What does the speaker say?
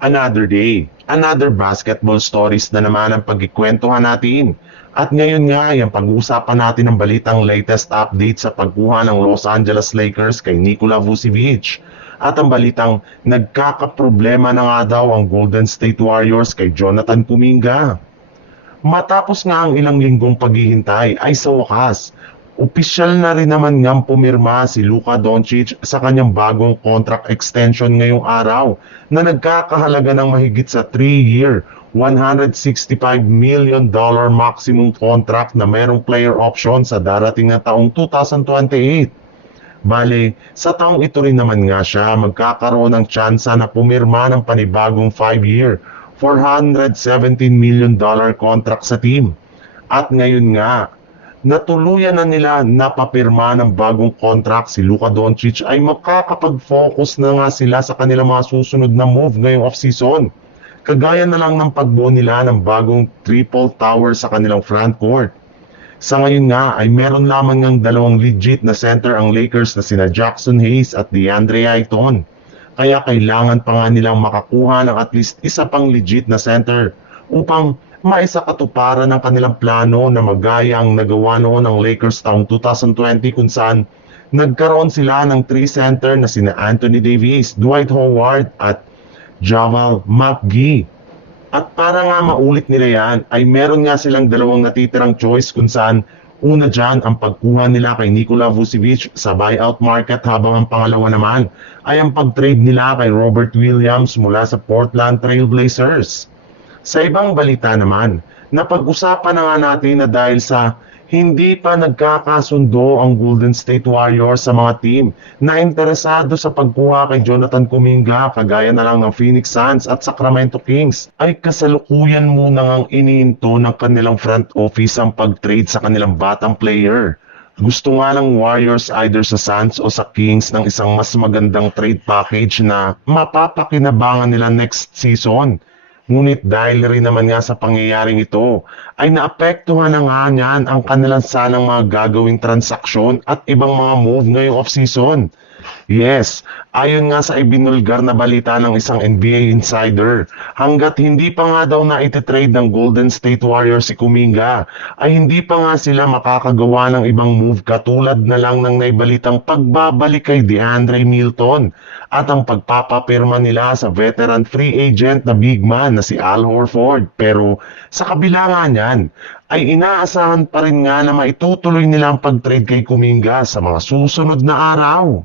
Another day, another basketball stories na naman ang pagkikwentuhan natin. At ngayon nga, yung pag-uusapan natin ang balitang latest update sa pagkuha ng Los Angeles Lakers kay Nikola Vucevic. At ang balitang nagkakaproblema na nga daw ang Golden State Warriors kay Jonathan Kuminga. Matapos nga ang ilang linggong paghihintay ay sa wakas, opisyal na rin naman ngang pumirma si Luka Doncic sa kanyang bagong contract extension ngayong araw na nagkakahalaga ng mahigit sa 3-year, $165 million maximum contract na merong player option sa darating na taong 2028. Bale, sa taong ito rin naman nga siya magkakaroon ng tsansa na pumirma ng panibagong 5-year, $417 million contract sa team. At ngayon nga, natuluyan na nila napapirma ng bagong contract si Luka Doncic ay makakapag-focus na nga sila sa kanilang mga susunod na move ngayong off-season. Kagaya na lang ng pagbuo nila ng bagong triple tower sa kanilang front court. Sa ngayon nga ay meron lamang ng dalawang legit na center ang Lakers na sina Jackson Hayes at DeAndre Ayton. Kaya kailangan pa nga nilang makakuha ng at least isa pang legit na center upang maisakatuparan ng kanilang plano na magaya ang nagawa noon ng Lakers taong 2020 kung saan nagkaroon sila ng 3 center na sina Anthony Davis, Dwight Howard at Jamal McGee. At para nga maulit nila yan ay meron nga silang dalawang natitirang choice kung saan una dyan ang pagkuha nila kay Nikola Vucevic sa buyout market habang ang pangalawa naman ay ang pag-trade nila kay Robert Williams mula sa Portland Trail Blazers. Sa ibang balita naman, napag-usapan na nga natin na dahil sa hindi pa nagkakasundo ang Golden State Warriors sa mga team na interesado sa pagkuha kay Jonathan Kuminga kagaya na lang ng Phoenix Suns at Sacramento Kings ay kasalukuyan muna ngang inihinto ng kanilang front office ang pag-trade sa kanilang batang player. Gusto nga ng Warriors either sa Suns o sa Kings ng isang mas magandang trade package na mapapakinabangan nila next season. Ngunit dahil rin naman nga sa pangyayaring ito, ay naapektuhan na nga niyan ang kanilang sanang mga gagawing transaksyon at ibang mga move ngayong off-season. Yes, ayon nga sa ibinulgar na balita ng isang NBA insider, hanggat hindi pa nga daw na ititrade ng Golden State Warriors si Kuminga, ay hindi pa nga sila makakagawa ng ibang move katulad na lang ng naibalitang pagbabalik kay DeAndre Milton at ang pagpapapirma nila sa veteran free agent na big man na si Al Horford. Pero sa kabila nga niyan, ay inaasahan pa rin nga na maitutuloy nila ang pag-trade kay Kuminga sa mga susunod na araw.